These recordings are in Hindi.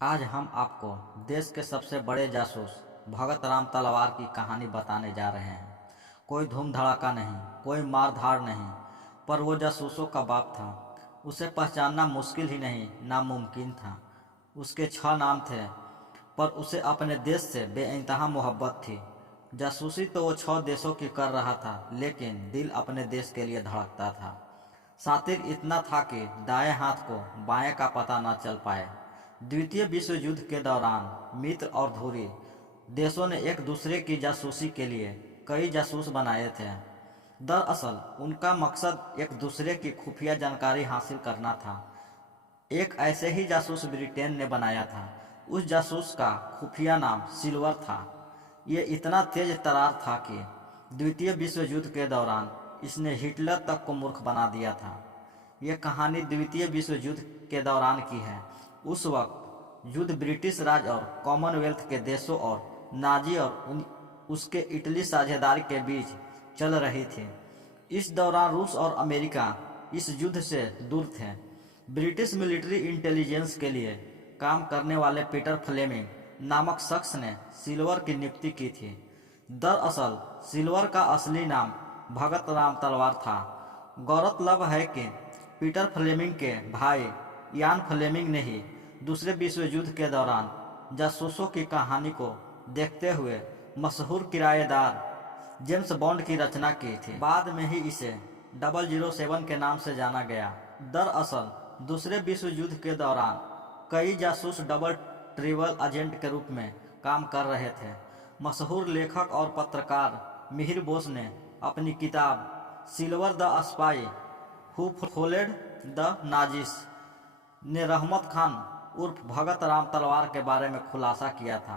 आज हम आपको देश के सबसे बड़े जासूस भगत राम तलवार की कहानी बताने जा रहे हैं। कोई धूम धड़ाका नहीं, कोई मार धाड़ नहीं, पर वो जासूसों का बाप था। उसे पहचानना मुश्किल ही नहीं, नामुमकिन था। उसके 6 नाम थे, पर उसे अपने देश से बेइंतहा मोहब्बत थी। जासूसी तो वो 6 देशों की कर रहा था, लेकिन दिल अपने देश के लिए धड़कता था। शातिर इतना था कि दाएं हाथ को बाएं का पता न चल पाए। द्वितीय विश्व युद्ध के दौरान मित्र और धुरी देशों ने एक दूसरे की जासूसी के लिए कई जासूस बनाए थे। दरअसल उनका मकसद एक दूसरे की खुफिया जानकारी हासिल करना था। एक ऐसे ही जासूस ब्रिटेन ने बनाया था। उस जासूस का खुफिया नाम सिल्वर था। ये इतना तेज तरार था कि द्वितीय विश्व युद्ध के दौरान इसने हिटलर तक को मूर्ख बना दिया था। यह कहानी द्वितीय विश्व युद्ध के दौरान की है। उस वक्त युद्ध ब्रिटिश राज और कॉमनवेल्थ के देशों और नाजी और उसके इटली साझेदारी के बीच चल रही थी। इस दौरान रूस और अमेरिका इस युद्ध से दूर थे। ब्रिटिश मिलिट्री इंटेलिजेंस के लिए काम करने वाले पीटर फ्लेमिंग नामक शख्स ने सिल्वर की नियुक्ति की थी। दरअसल सिल्वर का असली नाम भगत राम तलवार था। गौरतलब है कि पीटर फ्लेमिंग के भाई यान फ्लेमिंग ने ही दूसरे विश्व युद्ध के दौरान जासूसों की कहानी को देखते हुए मशहूर किराएदार जेम्स बॉन्ड की रचना की थी। बाद में ही इसे 007 के नाम से जाना गया। दरअसल दूसरे विश्व युद्ध के दौरान कई जासूस डबल ट्रिपल एजेंट के रूप में काम कर रहे थे। मशहूर लेखक और पत्रकार मिहिर बोस ने अपनी किताब silver the spy who followed the Nazis ने रहमत खान उर्फ भगत राम तलवार के बारे में खुलासा किया था।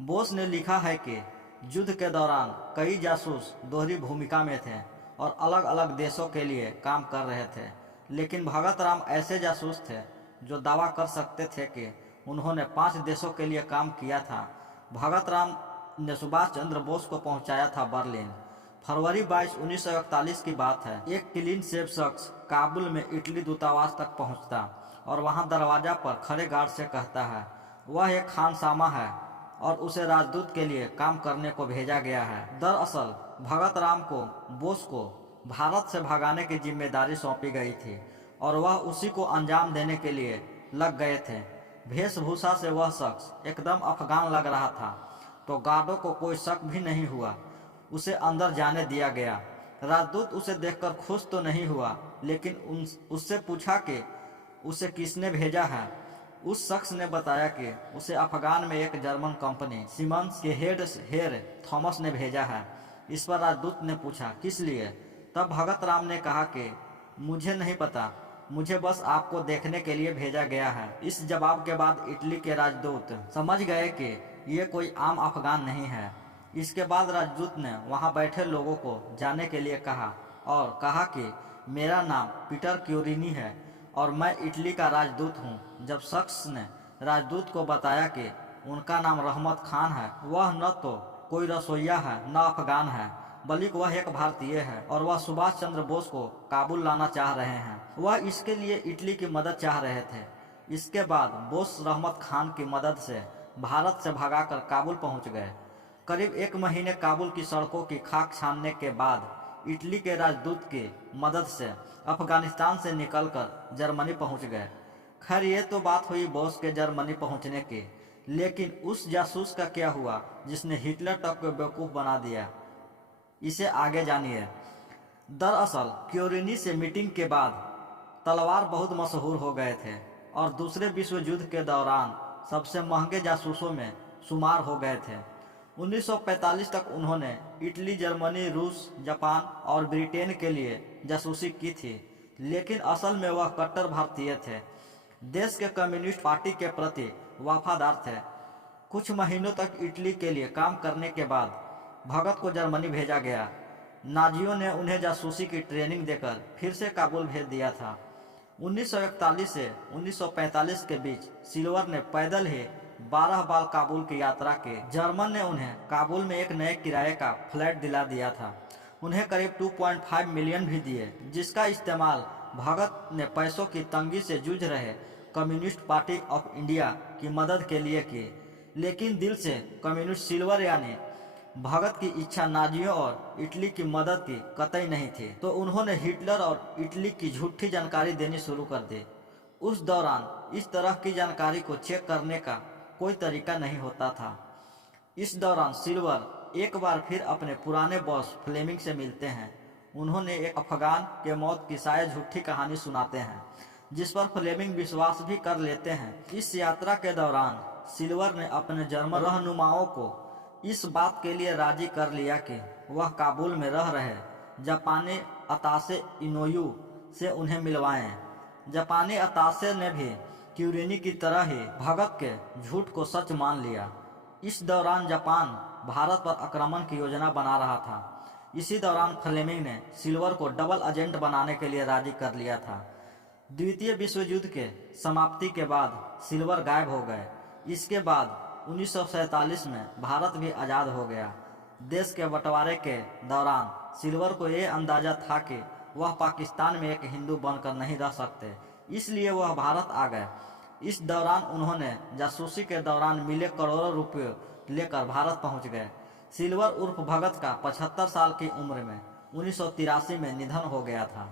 बोस ने लिखा है कि युद्ध के दौरान कई जासूस दोहरी भूमिका में थे और अलग अलग देशों के लिए काम कर रहे थे, लेकिन भगत राम ऐसे जासूस थे जो दावा कर सकते थे कि उन्होंने 5 देशों के लिए काम किया था। भगत राम ने सुभाष चंद्र बोस को पहुंचाया था बर्लिन। फरवरी 22, 1941 की बात है। एक क्लीन शेव शख्स काबुल में इटली दूतावास तक पहुंचता और वहां दरवाजा पर खड़े गार्ड से कहता है वह एक खानसामा है और उसे राजदूत के लिए काम करने को भेजा गया है। दरअसल भगत राम को बोस को भारत से भगाने की जिम्मेदारी सौंपी गई थी और वह उसी को अंजाम देने के लिए लग गए थे। वेशभूषा से वह शख्स एकदम अफगान लग रहा था, तो गार्डों को कोई शक भी नहीं हुआ। उसे अंदर जाने दिया गया। राजदूत उसे देखकर खुश तो नहीं हुआ, लेकिन उससे पूछा कि उसे किसने भेजा है। उस शख्स ने बताया कि उसे अफगान में एक जर्मन कंपनी सीमंस के हेड हेर थॉमस ने भेजा है। इस पर राजदूत ने पूछा किस लिए। तब भगत राम ने कहा कि मुझे नहीं पता, मुझे बस आपको देखने के लिए भेजा गया है। इस जवाब के बाद इटली के राजदूत समझ गए कि ये कोई आम अफगान नहीं है। इसके बाद राजदूत ने वहां बैठे लोगों को जाने के लिए कहा और कहा कि मेरा नाम पीटर क्यूरिनी है और मैं इटली का राजदूत हूँ। जब शख्स ने राजदूत को बताया कि उनका नाम रहमत खान है, वह न तो कोई रसोइया है न अफगान है, बल्कि वह एक भारतीय है और वह सुभाष चंद्र बोस को काबुल लाना चाह रहे हैं, वह इसके लिए इटली की मदद चाह रहे थे। इसके बाद बोस रहमत खान की मदद से भारत से भगाकर काबुल पहुंच गए। करीब 1 महीने काबुल की सड़कों की खाक छानने के बाद इटली के राजदूत की मदद से अफगानिस्तान से निकलकर जर्मनी पहुंच गए। खैर ये तो बात हुई बोस के जर्मनी पहुंचने की, लेकिन उस जासूस का क्या हुआ जिसने हिटलर तक को बेवकूफ़ बना दिया, इसे आगे जानिए। दरअसल क्यूरिनी से मीटिंग के बाद तलवार बहुत मशहूर हो गए थे और दूसरे विश्व युद्ध के दौरान सबसे महंगे जासूसों में शुमार हो गए थे। 1945 तक उन्होंने इटली, जर्मनी, रूस, जापान और ब्रिटेन के लिए जासूसी की थी, लेकिन असल में वह कट्टर भारतीय थे। देश के कम्युनिस्ट पार्टी के प्रति वफादार थे। कुछ महीनों तक इटली के लिए काम करने के बाद भगत को जर्मनी भेजा गया। नाजियों ने उन्हें जासूसी की ट्रेनिंग देकर फिर से काबुल भेज दिया था। 1941 से 1945 के बीच सिल्वर ने पैदल ही 12 बार काबुल की यात्रा की। जर्मन ने उन्हें काबुल में एक नए किराए का फ्लैट दिला दिया था। उन्हें करीब 2.5 मिलियन भी दिए, जिसका इस्तेमाल भगत ने पैसों की तंगी से जूझ रहे कम्युनिस्ट पार्टी ऑफ इंडिया की मदद के लिए किए, लेकिन दिल से कम्युनिस्ट सिल्वर यानी भगत की इच्छा नाजियों और इटली की मदद की कतई नहीं थी। तो उन्होंने हिटलर और इटली की झूठी जानकारी देनी शुरू कर दी। उस दौरान इस तरह की जानकारी को चेक करने का कोई तरीका नहीं होता था। इस दौरान सिल्वर एक बार फिर अपने पुराने बॉस फ्लेमिंग से मिलते हैं। उन्होंने एक अफगान के मौत की शायद झूठी कहानी सुनाते हैं, जिस पर फ्लेमिंग विश्वास भी कर लेते हैं। इस यात्रा के दौरान सिल्वर ने अपने जर्मन रहनुमाओं को इस बात के लिए राजी कर लिया कि वह काबुल में रह रहे जापानी अताशे इनोयू से उन्हें मिलवाएं। जापानी अताशे ने भी क्यूरिनी की तरह ही भगत के झूठ को सच मान लिया। इस दौरान जापान भारत पर आक्रमण की योजना बना रहा था। इसी दौरान फ्लेमिंग ने सिल्वर को डबल एजेंट बनाने के लिए राजी कर लिया था। द्वितीय विश्व युद्ध के समाप्ति के बाद सिल्वर गायब हो गए। इसके बाद 1947 में भारत भी आज़ाद हो गया। देश के बंटवारे के दौरान सिल्वर को ये अंदाजा था कि वह पाकिस्तान में एक हिंदू बनकर नहीं रह सकते, इसलिए वह भारत आ गए। इस दौरान उन्होंने जासूसी के दौरान मिले करोड़ों रुपये लेकर भारत पहुंच गए। सिल्वर उर्फ भगत का 75 साल की उम्र में 1983 में निधन हो गया था।